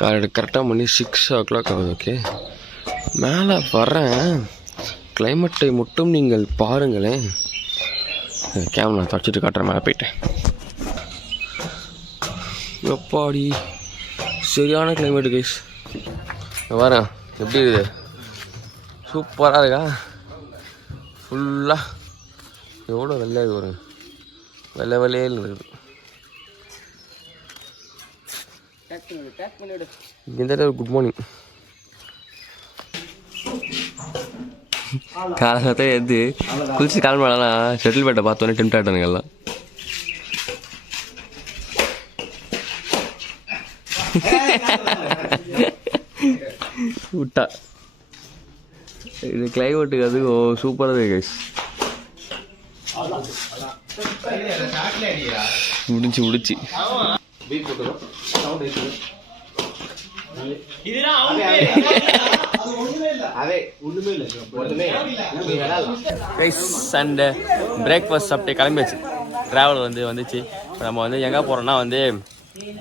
கரெக்டாக மணி 6 o'clock ஆகுது. Okay, மேலே வரேன். கிளைமேட்டை மட்டும் நீங்கள் பாருங்களேன். கேமரா தொடச்சிட்டு காட்டுறேன். மேலே போயிட்டேன். எப்பாடி சரியான கிளைமேட்டு கைஸ். வரேன், எப்படி இருக்குது? சூப்பராக இருக்கா? ஃபுல்லாக எவ்வளோ வெள்ளையாக வரும், வெள்ளை வெள்ளையில் இருக்குது. இந்த குட் மார்னிங். காலத்தை எது குளிச்சு கிளம்பலாம். ஷட்டில் பேட்டை பார்த்தோன்னே டெம்ட் ஆகிட்டானுங்க எல்லாம். விட்டா இது கிளைமேட்டுக்கு அது சூப்பராக இருக்கு கைஸ். முடிச்சு அண்ட் பிரேக்ஃபாஸ்ட் சாப்பிட்டு கிளம்பியாச்சு. ட்ராவல் வந்துச்சு. நம்ம எங்கே போகிறோம்னா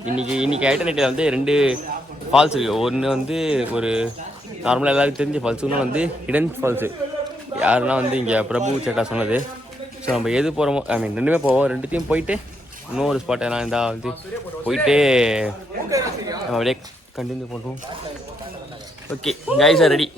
இன்னைக்கு ஐட்டர்நேட்டில் 2 ஃபால்ஸ் இருக்குது. ஒன்று ஒரு நார்மலாக எல்லாருக்கும் தெரிஞ்ச ஃபால்ஸ், இன்னும் ஹிடன் ஃபால்ஸு. யாருன்னா இங்கே பிரபு சேட்டா சொன்னது. ஸோ நம்ம எது போகிறோமோ, ஐ மீன் 2மே போவோம். 2த்தையும் போயிட்டு இன்னொரு ஸ்பாட் எல்லாம் இருந்தால் போயிட்டு நம்ம அப்படியே கண்டினியூ பண்ணுவோம். Okay guys are ready.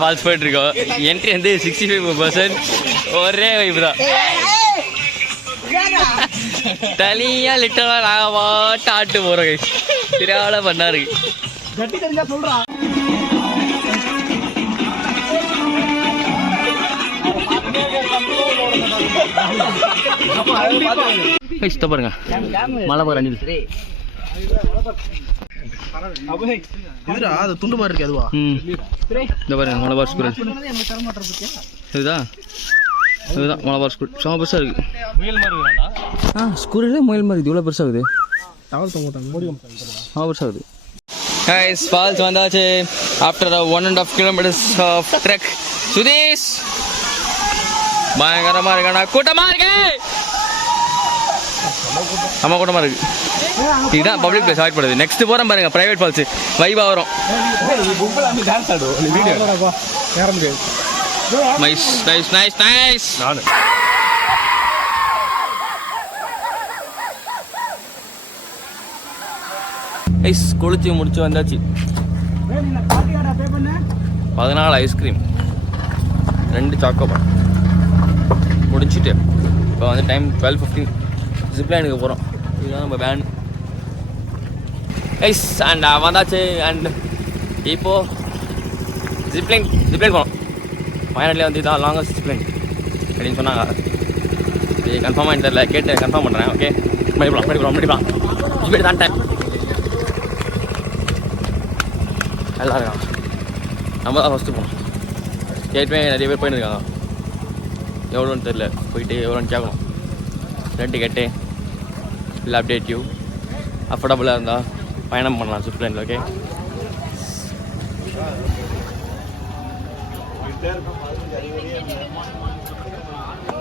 Falls போயிட்டு இருக்கோம். என்ட்ரி 65% ஒரே வைப்பு தான். தனியா லிட்டரா நாங்க பாட்டு ஆட்டு போறோம். சரியான பண்ணாரு. பாருங்க மழை பாரு. துண்டு மாதிரி இருக்கு. அதுவா இந்த பாருங்க மலபார் ஸ்கூல். இதுதான் மலபார் ஸ்கூல். செம பெருசா இருக்கு. ஸ்கூலே முயல் மாதிரி இவ்வளோ பெருசாகுது. பெருசாகுது. Guys, falls வந்தாச்சு. After 1.5 kilometers of trek. Sudhish பயங்கரமா இருக்கா? கூட்டமா இருக்கு. அம்மா கூட்டமா இருக்கு. இதுதான் பப்ளிக் பிளேஸ் அவாய்ட் பண்ணுது. நெக்ஸ்ட் போகிறோம் பாருங்க, பிரைவேட் ஃபால்ஸ் வைபா வரும். Nice nice nice nice. Ice குளிச்சு முடிச்சு வந்தாச்சு. 14 ஐஸ்கிரீம், 2 சாக்கோபார் முடிச்சுட்டு இப்போ டைம் 12:15. ஜிப்லைனுக்கு போகிறோம். இதுதான் நம்ம வேன். ஐஸ் அண்ட் வந்தாச்சு. அண்ட் இப்போது ஜிப்லைன் போகணும். வயநாட்டில் இதுதான் லாங்கஸ்ட் ஜிப்லைன் அப்படின்னு சொன்னாங்க. இது கன்ஃபார்மாக தெரியல, கேட்டு கன்ஃபார்ம் பண்ணுறேன். ஓகே, படிக்கலாம் இப்படி தான்ட்டேன். எல்லாம் இருக்காங்க. நம்ம தான் ஃபஸ்ட்டு போகணும். ஏற்கனவே நிறைய பேர் போயின்னு இருக்காங்க. எவ்வளோன்னு தெரில, போயிட்டு எவ்வளோன்னு கேட்கணும். ரெண்டு கேட்டு இல்லை அப்டேட் யூ அஃபோர்டபுளாக இருந்தால் பயணம் பண்ணலாம் ஜிப்லைனில். Okay,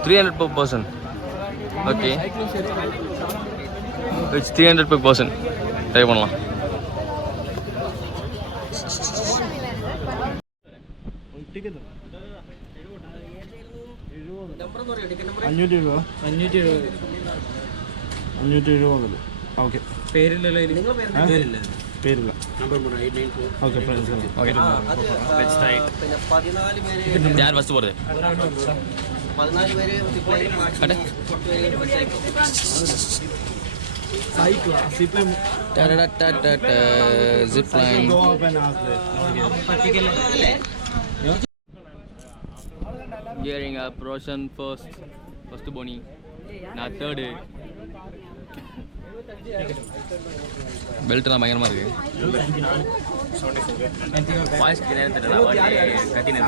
$300 per person. Okay, it's $300 per person. Try பண்ணலாம். $570. ഓക്കെ, പേരില്ലല്ലോ. പേരില്ല number 894 okay okay let's try പിന്നെ 14 പേര് ഞാൻ ഫസ്റ്റ് പോരെ 14 പേര് zip line. Gearing up, Roshan first Bonnie, now third. Belt la பயங்கரமா இருக்கு. வாய்ஸ் கிளியரா தெரியல. கத்தினே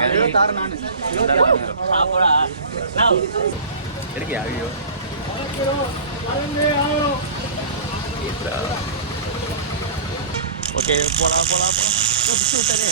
இருக்கு ஐயோ. ஓகே போலாம். பிடிச்சு விட்டானே.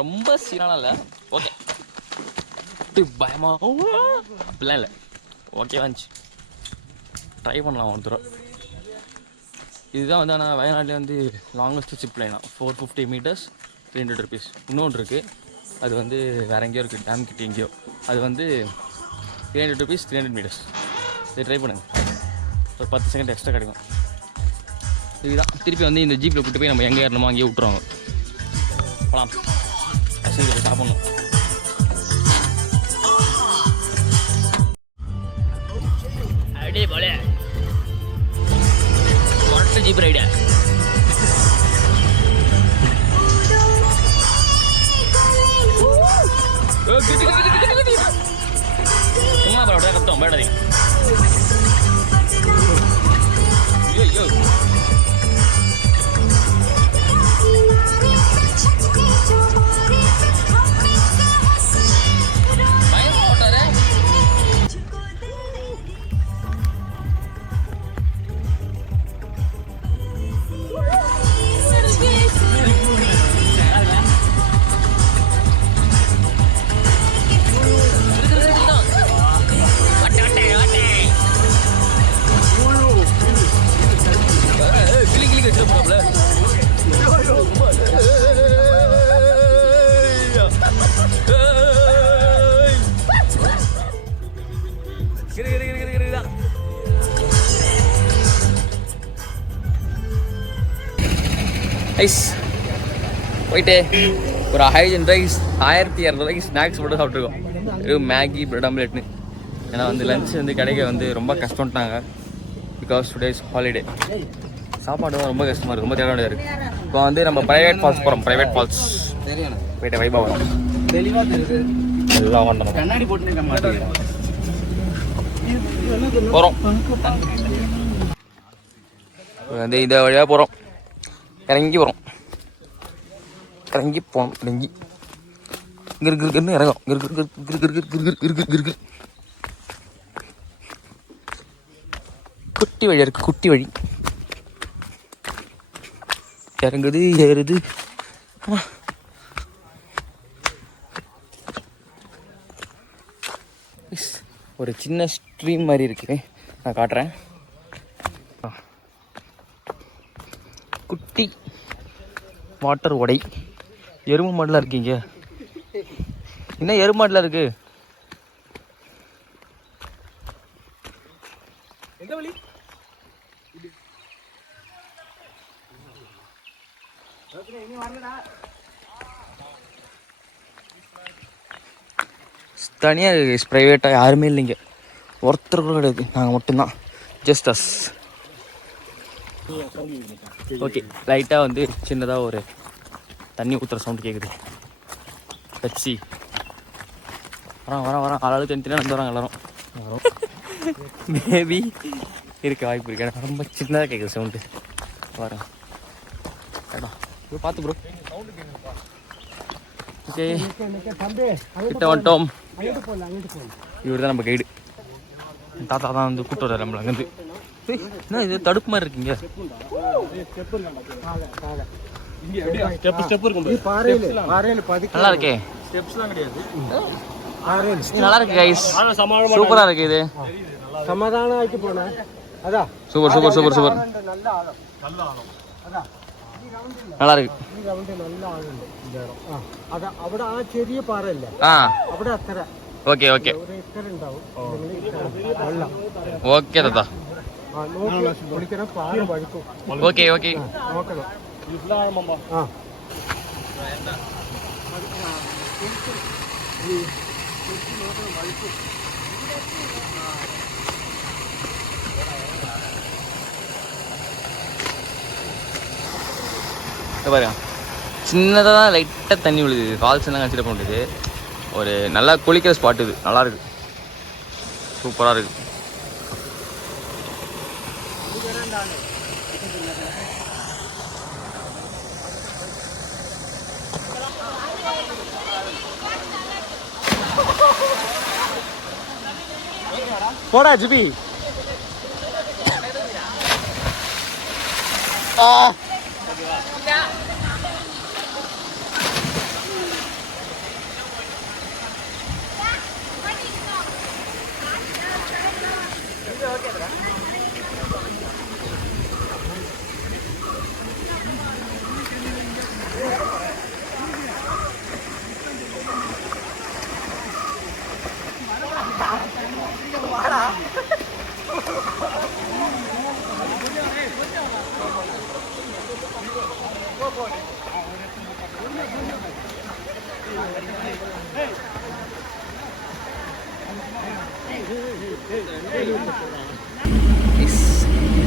ரொம்ப சீனாலாம் இல்லை. ஓகே பயமா அப்படிலாம் இல்லை. ஓகே வந்துச்சு. ட்ரை பண்ணலாம் ஒரு தூரம். இதுதான் வந்து ஆனால் வயநாட்டிலே வந்து லாங்கஸ்ட் ஜிப் லைனா 450 மீட்டர்ஸ் 300 rupees. இன்னொன்று இருக்குது, அது வந்து வேறு எங்கேயோ இருக்குது, டேம் கிட்ட எங்கேயோ. அது வந்து 300 rupees 300 meters. இதை ட்ரை பண்ணுங்கள், ஒரு 10 செகண்ட் எக்ஸ்ட்ரா கிடைக்கும். இதுதான் திருப்பி வந்து இந்த ஜீப்பில் கூட்டு போய் நம்ம எங்கே ஏறணுமோ அங்கேயே விட்டுருவாங்க. போகலாம், பசங்களுக்கு சாப்பிட்ணும். அப்படியே போல ஜீப் ரைடு. சும்மா பரவாயில்ல, கத்தோம் பேடாதீங்க. ஐயோ ஐஸ் போயிட்டு ஒரு ஹைஜன் ரைஸ் 1200 ஸ்நாக்ஸ் மட்டும் சாப்பிட்ருக்கோம். வெறும் மேகி பிரெட் ஆம்லேட்னு. ஏன்னா வந்து லஞ்ச் வந்து கிடைக்க வந்து ரொம்ப கஷ்டம்ட்டாங்க. Because today is holiday. சாப்பாடு ரொம்ப கஷ்டமாக இருக்குது, ரொம்ப தேட வேண்டியதாக இருக்குது. இப்போ வந்து நம்ம ப்ரைவேட் ஃபால்ஸ் போகிறோம். ப்ரைவேட் ஃபால்ஸ் போயிட்டு வைபா வரும். தெளிவாக தெரியுது எல்லாம் பண்ணணும். கண்ணாடி போட்டு போகிறோம். வந்து இந்த வழியாக போகிறோம். இறங்கி போகிறோம். இறங்கி போகணும். இறங்கி கிருன்னு இறங்கும். கிருக்கு குட்டி வழியாக இருக்குது. குட்டி வழி இறங்குது ஏறுது. ஒரு சின்ன ஸ்ட்ரீம் மாதிரி இருக்குது, நான் காட்டுறேன். குட்டி வாட்டர் உடை. எருமை மாடெலாம் இருக்கீங்க. என்ன எருமை மாடெலாம் இருக்கு? தனியாக ப்ரைவேட்டாக யாருமே இல்லைங்க. ஒருத்தர் கூட கிடையாது, நாங்கள் மட்டும்தான். Just as. ஓகே, லைட்டாக வந்து சின்னதாக ஒரு தண்ணி ஊற்றுற சவுண்டு கேட்குது. கட்சி வரோம் ஆளாளு தனித்தனியாக நடந்து வராங்க எல்லோரும். மேபி இருக்க வாய்ப்பு இருக்கு. எனக்கு ரொம்ப சின்னதாக கேட்குது சவுண்டு. வரோம் கேட்டா பார்த்து ப்ரோ. ஓகே கிட்ட வந்துட்டோம். இவர் தான் நம்ம கைடு. தாத்தா தான் வந்து கூப்பிட்டு வர்றாரு நம்மள அங்கேருந்து. என்ன இது தடுப்பு மாதிரி இருக்கீங்க? நல்லா இருக்கே. நல்லா இருக்கு கைஸ், சூப்பரா இருக்கு இது. சூப்பர் சூப்பர் சூப்பர் சூப்பர், நல்லா இருக்கு. ஓகே ஓகே ஓகே தாத்தா. ஓகே ஓகே பாருங்க, சின்னதாக தான் லைட்டாக தண்ணி விழுது. ஃபால்ஸ் எல்லாம் கன்சிடர் பண்ணுறது ஒரு நல்லா குளிக்கிற ஸ்பாட் இது. நல்லா இருக்கு, சூப்பராக இருக்கு. போடா ஜிபி.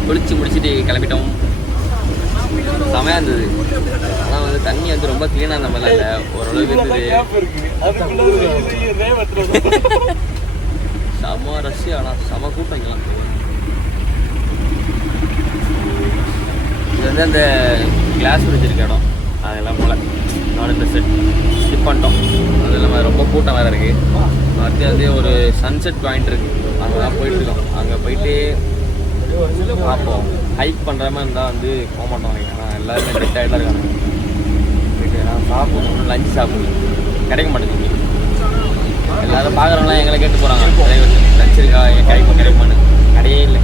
குளிச்சு முடிச்சுட்டு கிளம்பிட்டோம். செமையாக இருந்தது. ஆனால் வந்து தண்ணி வந்து ரொம்ப க்ளீனாக இருந்த மாதிரிலாம் இல்லை, ஓரளவுக்கு இருந்தது. செம ரஷ்ஷு, ஆனால் செம கூட்டம் இங்கெல்லாம். இது வந்து அந்த கிளாஸ் பிரிட்ஜ் இருக்க இடம், அதெல்லாம் போல் நானும் இந்த செட் ஸ்கிப் பண்ணிட்டோம். அது இல்லாமல் ரொம்ப கூட்டம் வேறு இருக்குது. அடுத்து வந்து ஒரு சன்செட் பாயிண்ட் இருக்குது, அங்கே தான் போயிட்டுருக்கோம். அங்கே போயிட்டு பார்ப்போம். ஹைக் பண்ணுற மாதிரி இருந்தால் வந்து போக மாட்டோம். ஆனால் எல்லோருமே டெட் ஆகிட்டு இருக்காங்க. போயிட்டு நான் சாப்பிடணும், லஞ்ச் சாப்பிடணும், கிடைக்க மாட்டேங்குது. எல்லோரும் பார்க்குறவங்களாம் எங்களை கேட்டு போகிறாங்க, லஞ்ச் இருக்கா, கிடைக்குமான்னு. கடையே இல்லை.